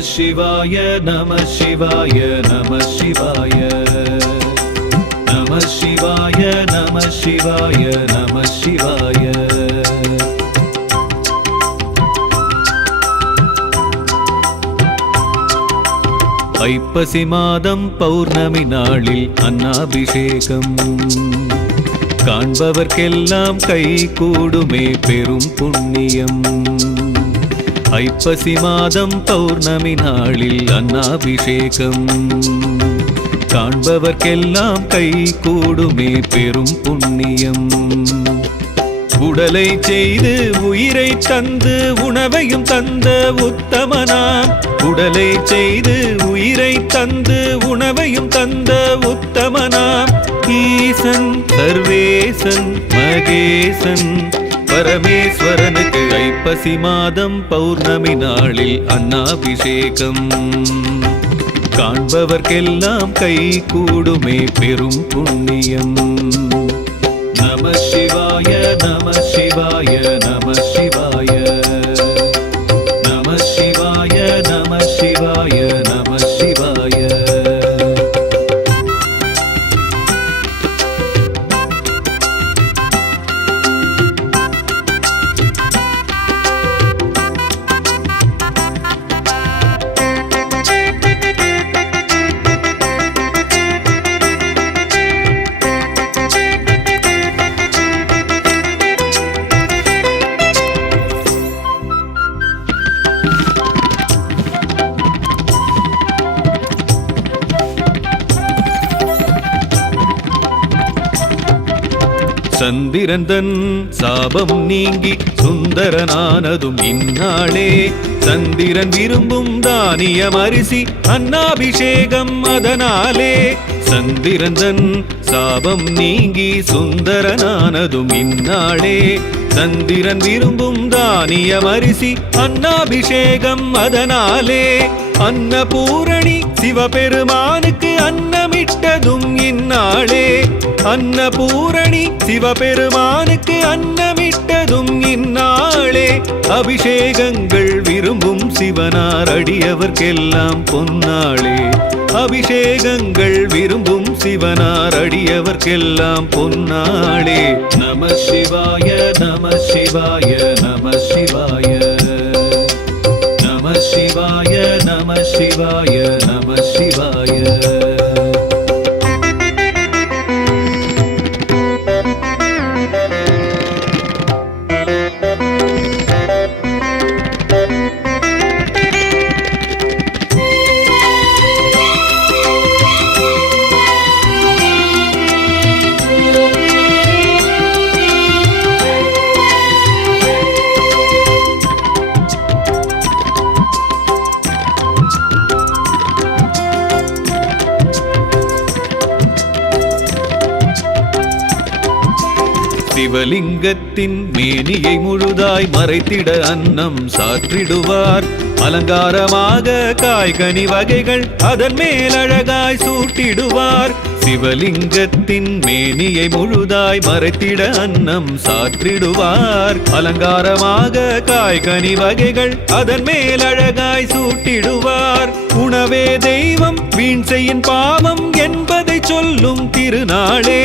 शिवाय नमः शिवाय नमः शिवाय नमः शिवाय नमः शिवाय नमः शिवाय ஐப்பசி மாதம் பௌர்ணமி நாளில் அன்னாபிஷேகம் காண்பவர்க்கெல்லாம் கை கூடுமே பெரும் புண்ணியம். ஐப்பசி மாதம் பௌர்ணமி நாளில் அன்னாபிஷேகம் காண்பவர்க்கெல்லாம் கை கூடுமே பெரும் புண்ணியம். உடலை செய்து உயிரை தந்து உணவையும் தந்த உத்தமனாம். உடலை செய்து உயிரை தந்து உணவையும் தந்த உத்தமனாம். ஈசன் சர்வேசன் மகேசன் பரமேஸ்வரனுக்கு ஐப்பசி மாதம் பௌர்ணமி நாளில் அன்னாபிஷேகம் காண்பவர்க்கெல்லாம் கை கூடுமே பெரும் புண்ணியம். நம சிவாய நம சிவாய நம சிவாய நம சிவாய நம சிவாய நம சிவாய. சந்திரந்தன் சாபம் நீங்கி சுந்தரனானதும் இந்நாளே. சந்திரன் விரும்பும் தானியம் அரிசி அன்னாபிஷேகம் அதனாலே. சந்திரந்தன் சாபம் நீங்கி சுந்தரனானதும் இந்நாளே. சந்திரன் விரும்பும் தானியம் அரிசி அன்னாபிஷேகம் அதனாலே. அன்னபூரணி சிவபெருமானுக்கு அன்னமிட்டதும் இந்நாளே. அன்னபூரணி சிவபெருமானுக்கு அன்னமிட்டதும் இந்நாளே. அபிஷேகங்கள் விரும்பும் சிவனார் அடியவர்க்கெல்லாம் பொன்னாளே. அபிஷேகங்கள் விரும்பும் சிவனார் அடியவர்க்கெல்லாம் பொன்னாளே. நம சிவாய நம சிவாய நம சிவாய நம சிவாய நம சிவாய நம சிவாய. சிவலிங்கத்தின் மேனியை முழுதாய் மறைத்திட அன்னம் சாற்றிடுவார். அலங்காரமாக காய்கனி வகைகள் அதன் மேல் அழகாய் சூட்டிடுவார். சிவலிங்கத்தின் மேனியை முழுதாய் மறைத்திட அன்னம் சாற்றிடுவார். அலங்காரமாக காய்கனி வகைகள் அதன் மேல் அழகாய் சூட்டிடுவார். உணவே தெய்வம் வீண் செய்யின் பாவம் என்பதை சொல்லும் திருநாளே.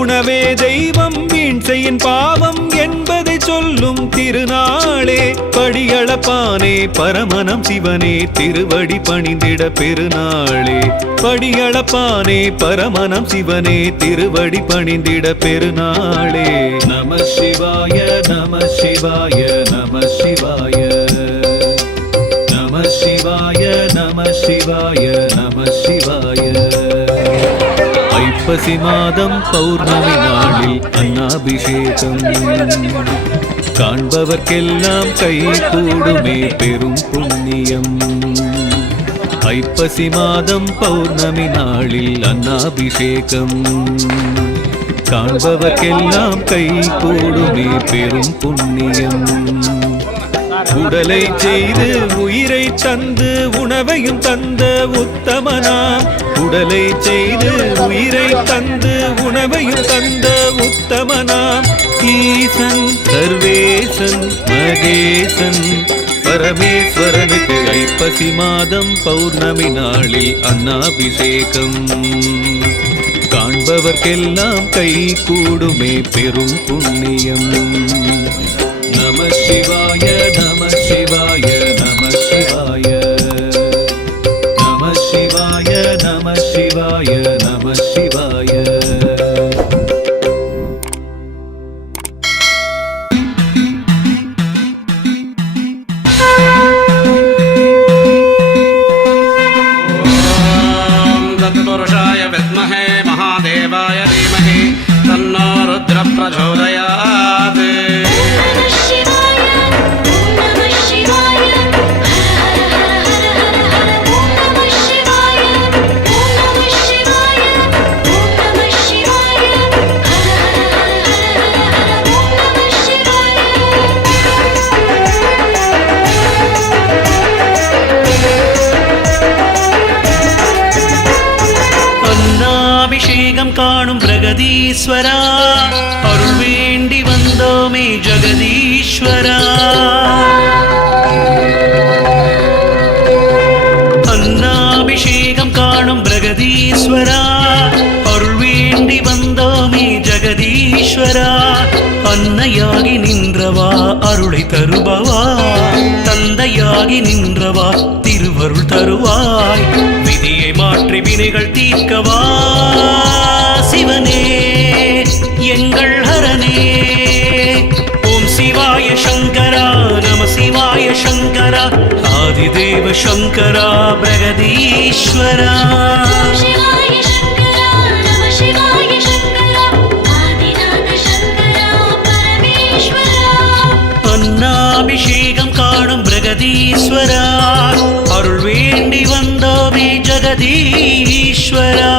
உணவே தெய்வம் வீண் செய்யின் பாவம் என்பதை சொல்லும் திருநாளே. படியளப்பானே பரமனம் சிவனே திருவடி பணிந்திட பெருநாளே. படியளப்பானே பரமனம் சிவனே திருவடி பணிந்திட பெருநாளே. நம சிவாய நம சிவாய நம சிவாய நம சிவாய நம சிவாய நம சிவாய. ஐப்பசி மாதம் பௌர்ணமி நாளில் அன்னாபிஷேகம் காண்பவர்க்கெல்லாம் கை கூடுமே பெரும் புண்ணியம். ஐப்பசி மாதம் பௌர்ணமி நாளில் அன்னாபிஷேகம் காண்பவர்க்கெல்லாம் கை கூடுமே பெரும் புண்ணியம். உடலை செய்து உயிரை தந்து உணவையும் தந்த உத்தமனாம். உடலை செய்து உயிரை தந்து உணவையும் தந்த உத்தமனாம். ஈசன் சர்வேசன் மகேசன் பரமேஸ்வரனுக்கு ஐப்பசி மாதம் பௌர்ணமி நாளில் அன்னாபிஷேகம் காண்பவர்க்கெல்லாம் கை கூடுமே பெரும் புண்ணியம். நம சிவாய நம சிவாய நம சிவாய நம சிவாய நம சிவாய நம சிவாய. तत्पुरुषाय विद्महे महादेवाय धीमहि तन्नो रुद्र प्रचोदयात्. அபிஷேகம் காணும் பிரகதீஸ்வரா அருள் வேண்டி வந்தோமே ஜெகதீஸ்வரா. அன்னாபிஷேகம் காணும் பிரகதீஸ்வரா அருள் வேண்டி வந்தோமே ஜெகதீஸ்வரா. அன்னையாகி நின்றவா அருளை தருபவா தந்தையாகி நின்றவா திருவருள் தருவாய். விதியை மாற்றி வினைகள் தீர்க்கவா சிவனே எங்கள் ஹரனே. ஓம் சிவாய சங்கரா நம சிவாய சங்கரா ஆதிதேவ சங்கரா பிரகதீஸ்வரா. அன்னாபிஷேகம் காணும் பிரகதீஸ்வரா அருள் வேண்டி வந்தோமே ஜெகதீஸ்வரா.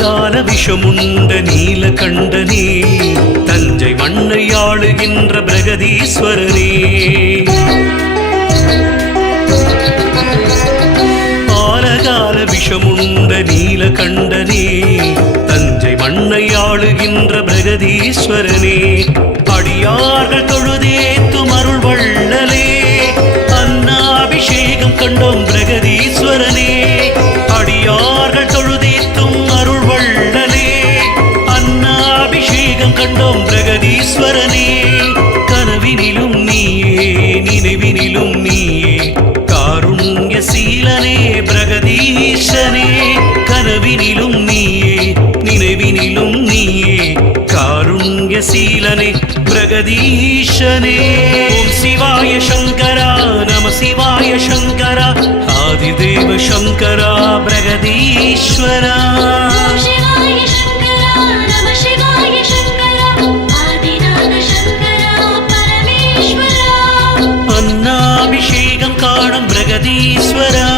கால விஷமுண்ட நீலகண்டனே தஞ்சை மண்ணை ஆளுகின்ற பிரகதீஸ்வரனே. ஆலகால விஷமுண்ட நீலகண்டனே தஞ்சை மண்ணை ஆளுகின்ற பிரகதீஸ்வரனே. அடியார்கள் தொழுதேத்தும் அருள் வள்ளலே அன்னாபிஷேகம் கண்டோம் பிரகதீஸ்வரனே. அடியார்கள் தொழுதேத்தும் அருள் வள்ளலே அன்னாபிஷேகம் கண்டோம் பிரகதீஸ்வரனே. கனவினிலும் நீயே நினைவினிலும் நீயே காருண்ய சீலனே பிரகதீஷனே. கனவினிலும் நீயே நினைவினிலும் நீயே காருண்ய சீலனே பிரகதீஷனே. ஓம் சிவாய சங்கரா நம சிவாய சங்கரா ஆதிதேவ சங்கரா பிரகதீஸ்வரா. அன்னாபிஷேகம் காணும் பிரகதீஸ்வரா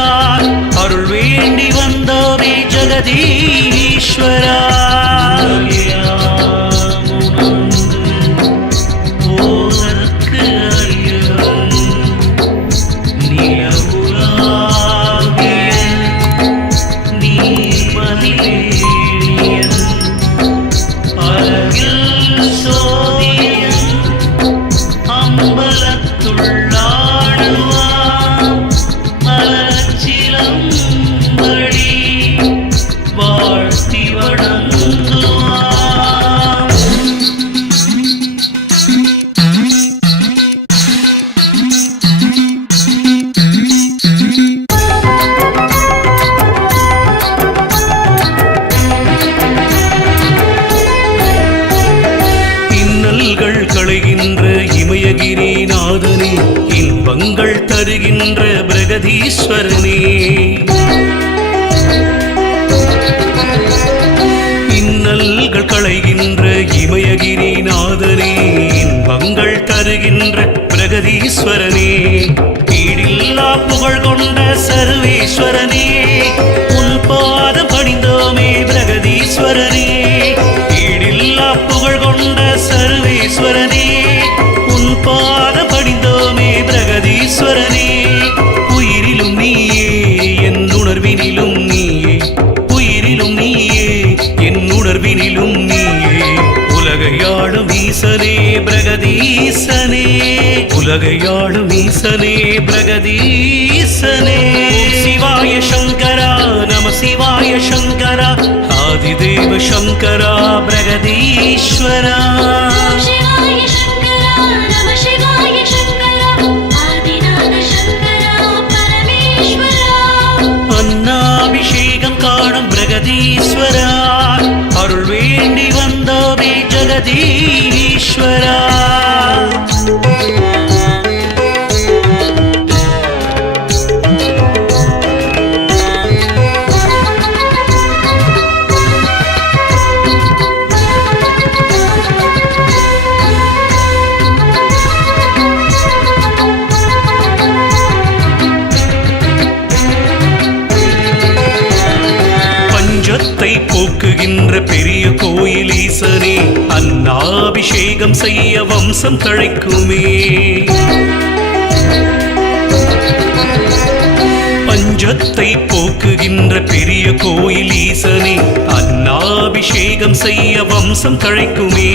அருள் வேண்டி வந்தோமே ஜெகதீஸ்வரா. இமயகிரிநாதனே இன்பங்கள் தருகின்ற பிரகதீஸ்வரனே. இன்னல்கள் களைகின்ற இமயகிரிநாதனே இன்பங்கள் தருகின்ற பிரகதீஸ்வரனே. ஈடில்லா புகழ் கொண்ட சர்வேஸ்வரனே உன் பாதம் பணிந்தோமே பிரகதீஸ்வரனே. ஈசனே ஈடில்லா புகழ் கொண்ட சர்வேஸ்வரனே உன் பாதம் படிந்தோமே பிரகதீஸ்வரனே உயிரிலும் நீயே என் உணர்வினிலும் நீயே உயிரிலும் நீயே என் உணர்வினிலும் நீயே உலகையாளும் ஈசனே பிரகதீசனே உலகையாளும் ஈசனே பிரகதீசனே சிவாய சங்கரா நம சிவாய சங்கரா ஆதிதேவ சங்கரா பிரகதீஸ்வரா அன்னாபிஷேகம் காணும் பிரகதீஸ்வரா அருள் வேண்டி வந்தோமே ஜெகதீஸ்வரா போக்குகின்ற பெரிய கோயில் ஈசனே அன்னாபிஷேகம் செய்ய வம்சம் தழைக்குமே பஞ்சத்தை போக்குகின்ற பெரிய கோயில் ஈசனே அன்னாபிஷேகம் செய்ய வம்சம் தழைக்குமே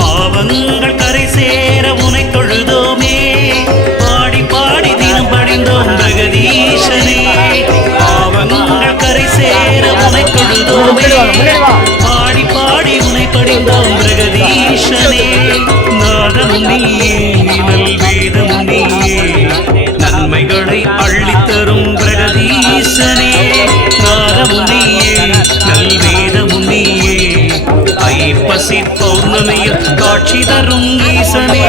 பாவங்கள் கரை சேர உனை தொழுதோமே பாடி பாடி தினம் படிந்தோம் பிரகதீசனே பாவங்கள் கரை சேர உனை தொழுதோமே பாடி பாடி உனை படிந்தோம் பிரகதீசனே நாதமும் நீயே நல்வேதமும் நீயே நன்மைகளை அள்ளித்தரும் பிரகதீசனே நாதமும் நீயே நல்வேதமும் நீயே ஐப்பசி பௌர்ணமியில் காட்சி தரும் ஈசனே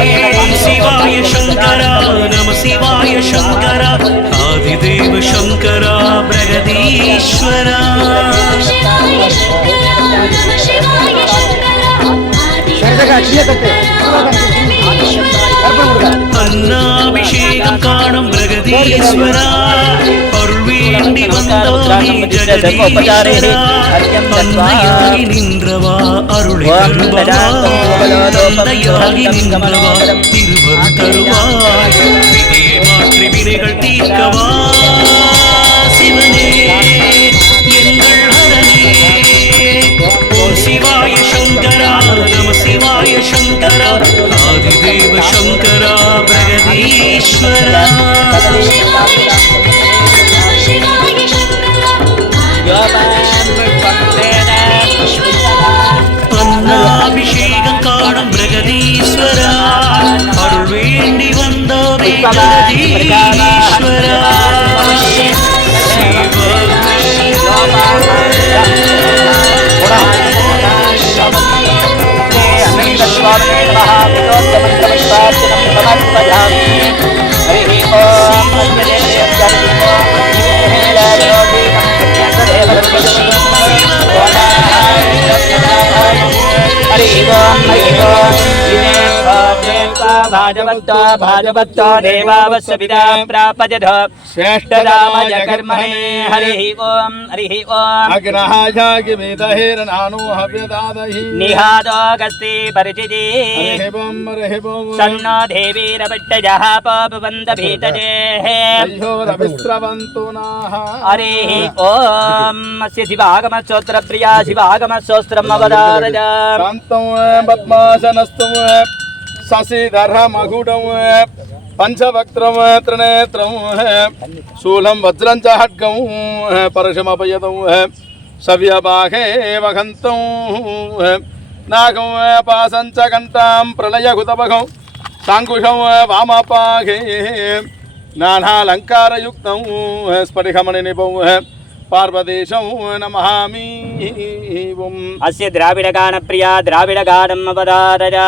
சிவாய சங்கரா நம சிவாய சங்கரா ஆதிதேவ சங்கரா பிரகதீஸ்வரா அன்னாபிஷேகம் காணும் பிரகதீஸ்வரா அருள் வேண்டி வந்தோமே ஜெகதீஸ்வரா அன்னையாகி நின்றவா அருளை தருவாய் தந்தையாகி நின்றவா திருவருள் தருவாய் விதியை மாற்றி வினைகள் தீர்க்கவா சிவனே எங்கள் ஹரனே ஓம் சிவாய சங்கரா நம சிவாய சங்கரா ஆதிதேவ சங்கரா பிரகதீஸ்வரா அன்னாபிஷேகம் காணும் பிரகதீஸ்வரா அருள் வேண்டி வந்தோமே ஜெகதீஸ்வரா भाजवत्तो देवावस्य पिता प्रापजत श्रेष्ठदाम जगर्महे हरिः ओम् हरिः ओम् अग्रहाजागिमेदहेरनानो हव्यदादहि निहादोगस्ति परिचिति सन्नो देवीरपट्टजः पापवन्दभीतजेः अयोरविस्रवन्तु नाः हरिः ओम् अस्य शिवागमस्तोत्रप्रिया शिवागमस्तोत्रम् अवतारय शान्तं पद्मासनस्थं शशिधरमकुटं पंचवक्त्रं त्रिनेत्रं शूलं वज्रं च खड्गं परशुमपयतं सव्यबाहे वहन्तं नागं पासं च घण्टां प्रलयहुतभगं साङ्कुशं वामपाहे नानालङ्कारयुक्तं स्फटिकमणिनिभं पार्वतीशं नमामि अस्य द्राविडगानप्रिया द्राविडगानम् अवतारय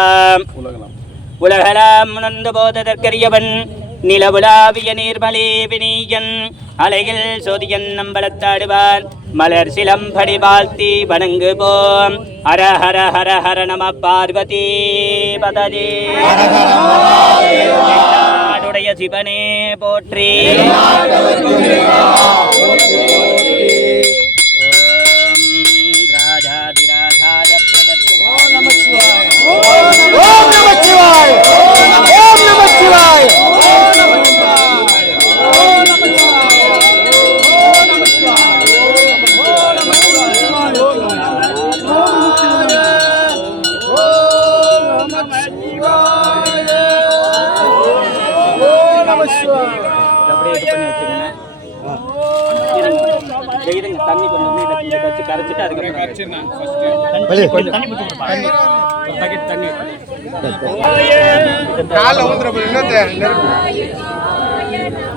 உலகலாம் உணர்ந்து போதற்கரியவன் நிலவுலாவிய நீர்மலி வினியன் அலையில் சோதியன் நம்பலத்தாடுவான் மலர் சிலம்படி வாழ்த்தி வணங்கு போம் ஹர ஹர ஹர ஹர நம பார்வதி பதஜே நாடுடைய சிவனே போற்றி ராஜாதிரா கரைச்சிட்டு அதுக்கப்புறம் தண்ணி கால ஊந்துற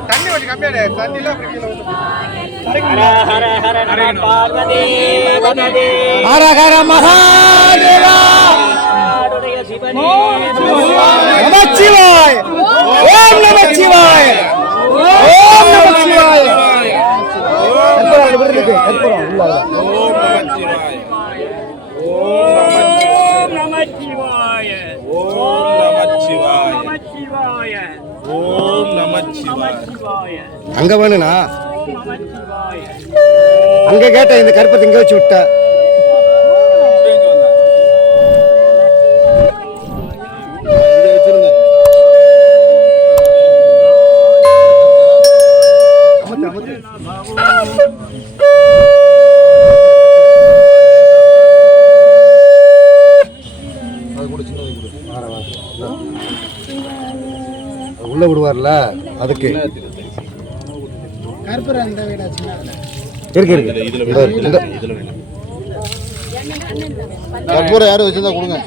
தண்ணி கொஞ்சம் கம்மியாடே தண்ணிலாம் ஹர ஹர ஹர நம பார்வதி பதே ஹர ஹர மகாதேவா சிவனே நமச்சிவாய ஓம் நமச்சிவாய ஓம் நமச்சிவாய அங்க வேணுனா அங்க கேட்ட இந்த கருப்பத்தை இங்க வச்சு விட்ட உள்ள விடுவார்ல அதுக்கு இருக்கு கற்பூரம் யாரும் வச்சிருந்தா கொடுங்க.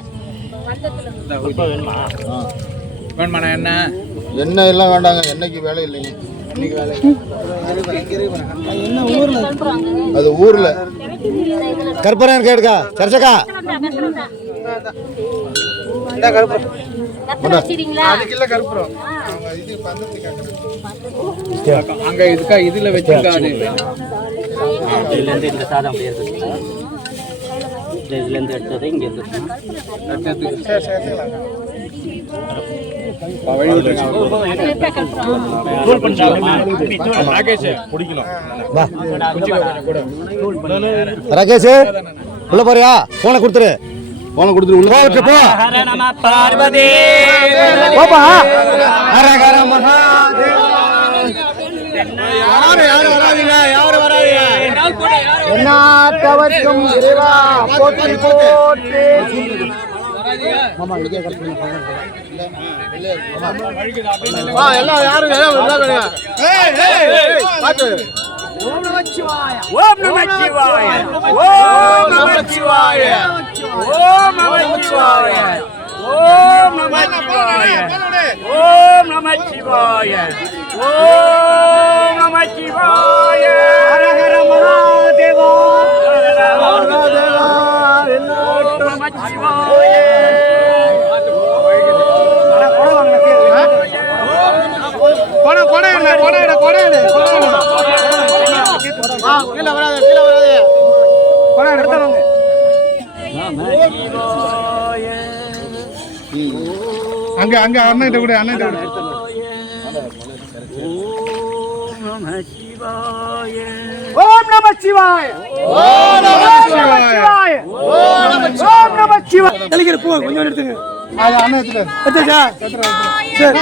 எண்ணெய் எல்லாம் வேண்டாங்க, எண்ணெய்க்கு வேலை இல்லைங்க. அது ஊர்ல கற்பூரம் கேடுக்கா சர்ச்சக்கா அங்க இதுக்கா இதுல வச்சிருக்காரு. இதுல இருந்து இந்த சாதம் அப்படியே இருக்கு. இதுல இருந்து எடுத்தது இங்க இருக்கு. ராகேஷ் உள்ள போறியா? போனை கொடுத்துரு, போனை கொடுத்துரு, உள்ள போ. ஹர நம பார்வதி போப்பா. ஹர ஹர மகாதேவா. யாரும் வராதீங்க, யாரும் வராதீங்க. என்ன தவறும் இறைவா போற்றி போற்றி. எல்லாம் யாரும் ஓம் நமச்சிவாய ஓம் நமச்சிவாய ஓம் நமச்சிவாய ஓம் நமச்சிவாய ஓம் நமச்சிவாய ஓம் நமச்சிவாய ஓம் நமச்சிவாய ஹர ஹர மகாதேவா ஓம் நமச்சிவாய அங்க அங்க அண்ணன் கூட அண்ணன் ஓம் நமச்சிவாய ஓம் நமச்சிவாய ஓம் நமச்சிவாய. தெளிக்கிற போ கொஞ்சம் எடுத்துங்க. அது அண்ணன் எடுத்துட்டாரு. எடுத்துச்சா? சரி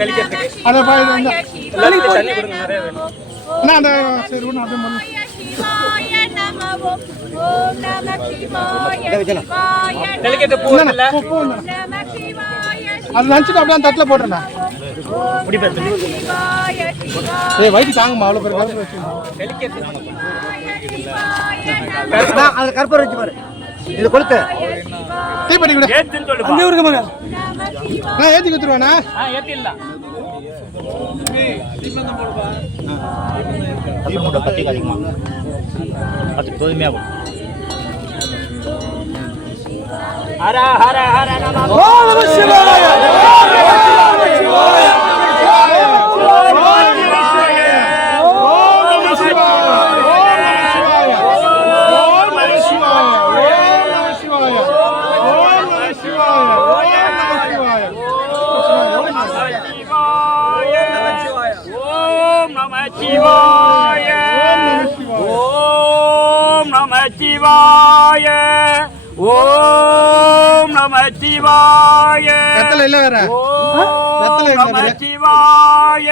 தெளிக்கிறதுக்கு அத பாய் வந்து தண்ணி கொடுங்க, நிறைய வேணும். நான் அந்த சரி ஒண்ணு அப்படியே பண்ணு. தெளிக்கிறது பூ இல்ல அது லஞ்சுக்கு அப்படியே அந்த தட்டுல போட்டுறேன். ஏய் வயிறு தாங்கம்மா, அவ்வளவு பேர் கருப்பு வச்சு அது கற்பூரம் வச்சு பாரு. இது கொளுத்து தீப்பெட்டி கூட ஏத்துன்னு சொல்லு. அங்கே இருக்க மாட்டேன். நான் ஏத்தி குத்துருவேண்ணா. ஏத்திடலாம். ஹர ஹர ஹர நம ஓம் நமச்சிவாய ஓம் நமச்சிவாய நமச்சிவாய ஓம் நமச்சிவாய வெத்தல இல்ல வேற ஓம் நமச்சிவாய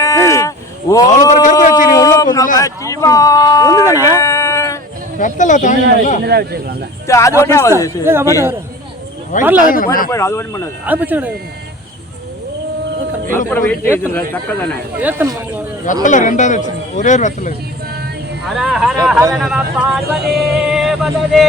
அவ்வளவு பேர் கருப்பு வச்சு நீ உள்ள போறல நமச்சிவாய வெத்தல தாங்கல அது ஒண்ணாவது வரல அது ஒண்ணு பண்ணாது அது பிரச்சனை அப்புறம் வெயிட் ஏத்துங்க தக்கதானே வெத்தல ரெண்டாவது வச்சு ஒரே ஒரு வெத்தல ஹர ஹர ஹர நம பார்வதி பததே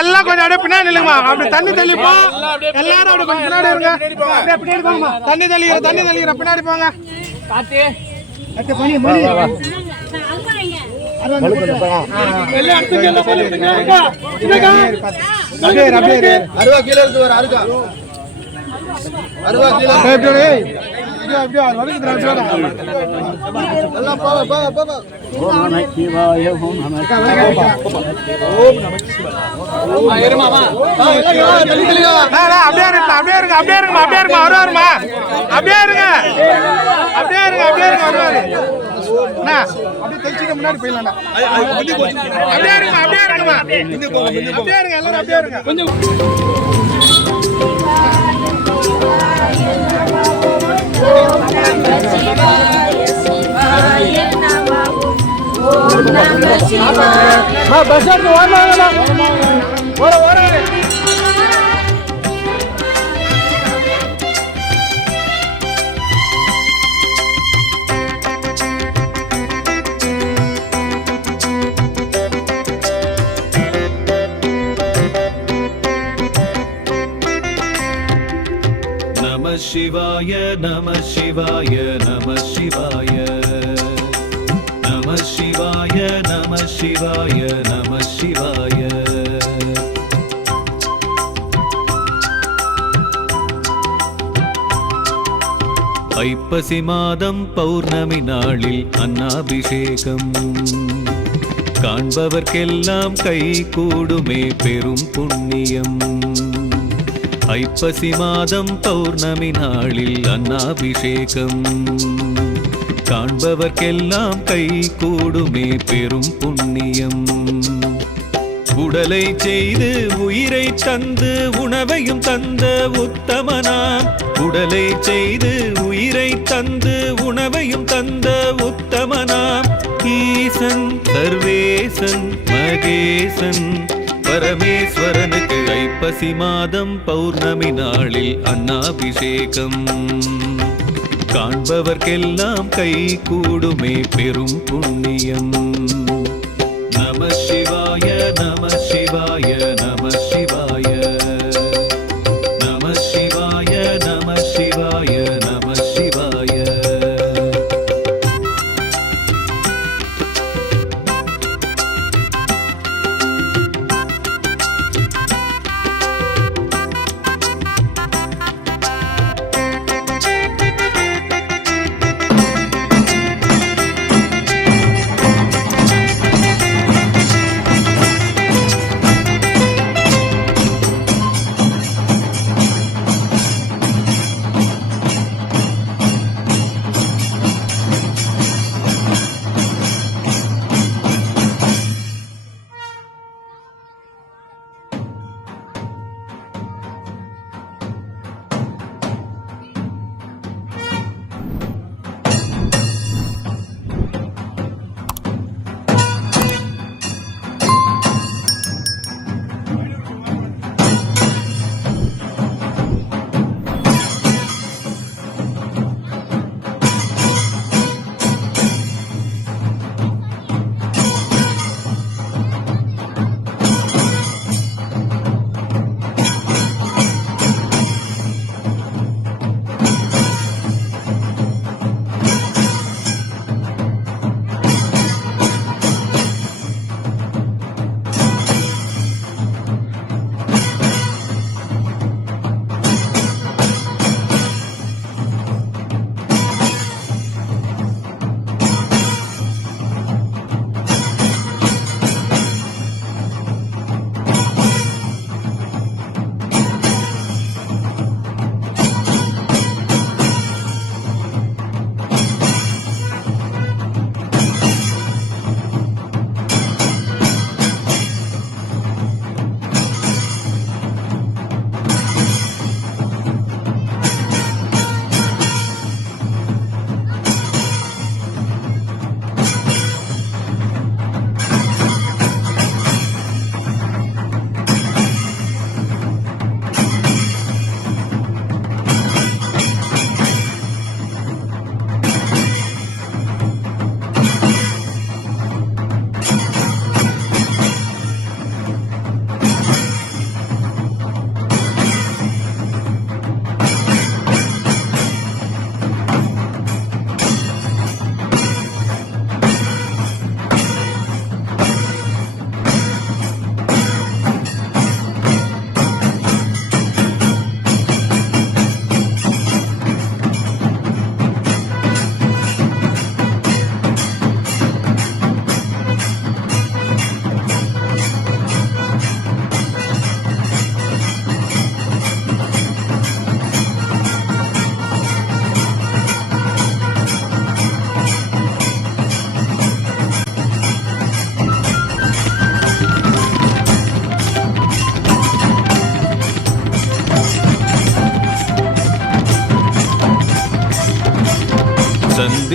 எல்லாம் கொஞ்சம் அப்படியே பின்னாடி நில்லுங்கம்மா. அப்படி தண்ணி தெளிப்பா எல்லாரும் அப்படி கொஞ்சம் பின்னாடி இருங்க. தண்ணி தெளிக்கிற பின்னாடி போங்க. முன்னாடி போயிடலாம். அப்படியே இருங்க எல்லாரும் அப்படியே இருங்க. கொஞ்சம் பஸ் நம சிவாய நம சிவாய நம சிவாய நம சிவாய நம சிவாய நம சிவாய ஐப்பசி மாதம் பௌர்ணமி நாளில் அன்னாபிஷேகம் காண்பவர்க்கெல்லாம் கை கூடுமே பெரும் புண்ணியம். ஐப்பசி மாதம் பௌர்ணமி நாளில் அன்னாபிஷேகம் காண்பவர்க்கெல்லாம் கை கூடுமே பெரும் புண்ணியம். உடலை செய்து உயிரை தந்து உணவையும் தந்த உத்தமனாம். உடலை செய்து உயிரை தந்து உணவையும் தந்த உத்தமனாம். ஈசன் சர்வேசன் மகேசன் பரமேஸ்வரனுக்கு ஐப்பசி மாதம் பௌர்ணமி நாளில் அன்னாபிஷேகம் காண்பவர்க்கெல்லாம் கை கூடுமே பெரும் புண்ணியம். நம சிவாய நம சிவாய நம சிவாய நம சிவாய நம சிவாய நம சிவாய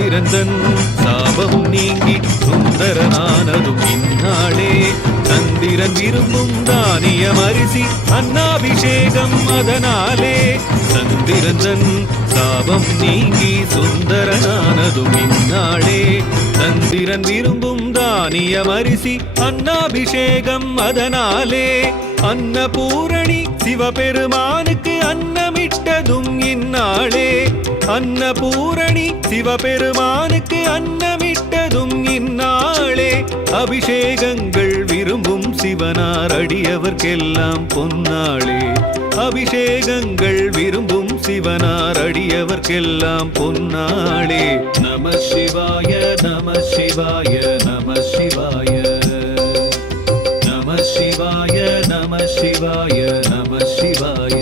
சந்திரந்தன் சாபம் நீங்கி சுந்தரனானதும் இந்நாளே சந்திரன் விரும்பும் தானியம் அரிசி அன்னாபிஷேகம் அதனாலே சந்திரந்தன் சாபம் நீங்கி சுந்தரனானதும் இந்நாளே சந்திரன் விரும்பும் தானியம் அரிசி அன்னாபிஷேகம் அதனாலே அன்னபூரணி சிவபெருமானுக்கு அன்னமிட்டதும் இந்நாளே அன்னபூரணி சிவபெருமானுக்கு அன்னமிட்டதும் இந்நாளே அபிஷேகங்கள் விரும்பும் சிவனார் அடியவர்க்கெல்லாம் பொன்னாளே அபிஷேகங்கள் விரும்பும் சிவனார் அடியவர்க்கெல்லாம் பொன்னாளே நம சிவாய நம சிவாய நம சிவாய நம சிவாய நம சிவாய நம சிவாய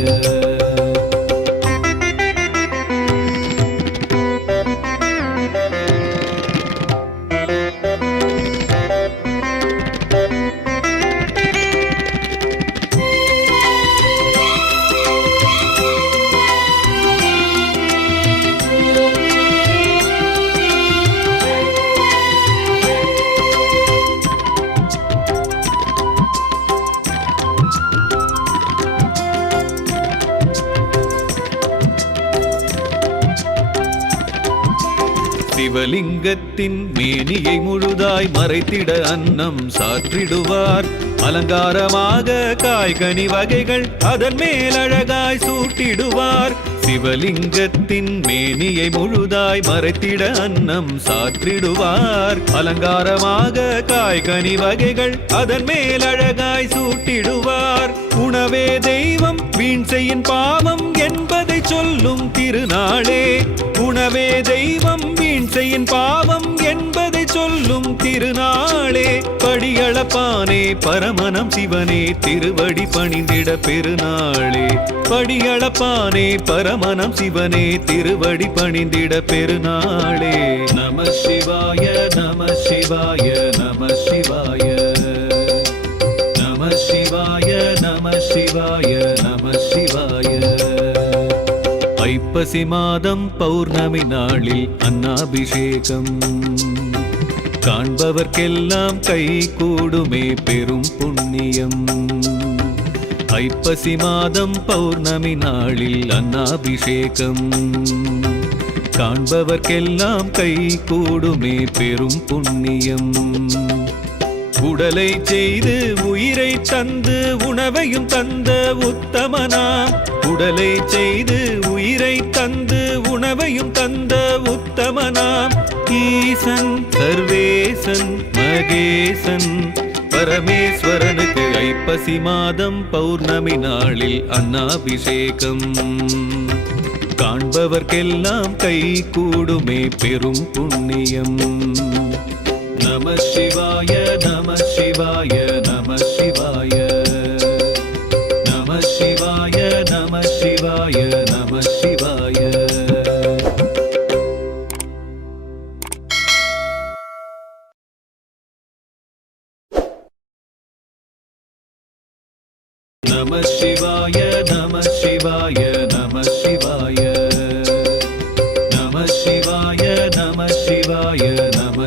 சிவலிங்கத்தின் மேனியை முழுதாய் மறைத்திட அன்னம் சாற்றிடுவார் அலங்காரமாக காய்கனி வகைகள் அதன் மேல் அழகாய் சூட்டிடுவார் சிவலிங்கத்தின் மேனியை முழுதாய் மறைத்திட அன்னம் சாற்றிடுவார் அலங்காரமாக காய்கனி வகைகள் அதன் மேல் அழகாய் சூட்டிடுவார் உணவே தெய்வம் வீண் செய்யின் பாவம் என்பதை சொல்லும் திருநாளே உணவே தெய்வம் வீண் செய்யின் பாவம் என்பதை சொல்லும் திருநாளே படியளப்பானே பரமனம் சிவனே திருவடி பணிந்திட பெருநாளே படியளப்பானே பரமனம் சிவனே திருவடி பணிந்திட பெருநாளே நம சிவாய நம சிவாய நம சிவாய நம சிவாய நம சிவாய நம சிவாய ஐப்பசி மாதம் பௌர்ணமி நாளில் அன்னாபிஷேகம் காண்பவர்க்கெல்லாம் கை கூடுமே பெரும் புண்ணியம் ஐப்பசி மாதம் பௌர்ணமி நாளில் அன்னாபிஷேகம் காண்பவர்க்கெல்லாம் கை கூடுமே பெரும் புண்ணியம் உடலை செய்து உயிரை தந்து உணவையும் தந்த உத்தமனாம் உடலை செய்து உயிரை தந்து உணவையும் தந்த உத்தமனாம் ஈசன் சர்வேசன் மகேசன் பரமேஸ்வரனுக்கு ஐப்பசி மாதம் பௌர்ணமி நாளில் அன்னாபிஷேகம் காண்பவர்க்கெல்லாம் கை கூடுமே பெரும் புண்ணியம் நம சிவாய நம சிவாய நம சிவாய நம சிவாய நம சிவாய நம சிவாய நம சிவாய நம சிவாய நம சிவாய நம சிவாய நம சிவாய நம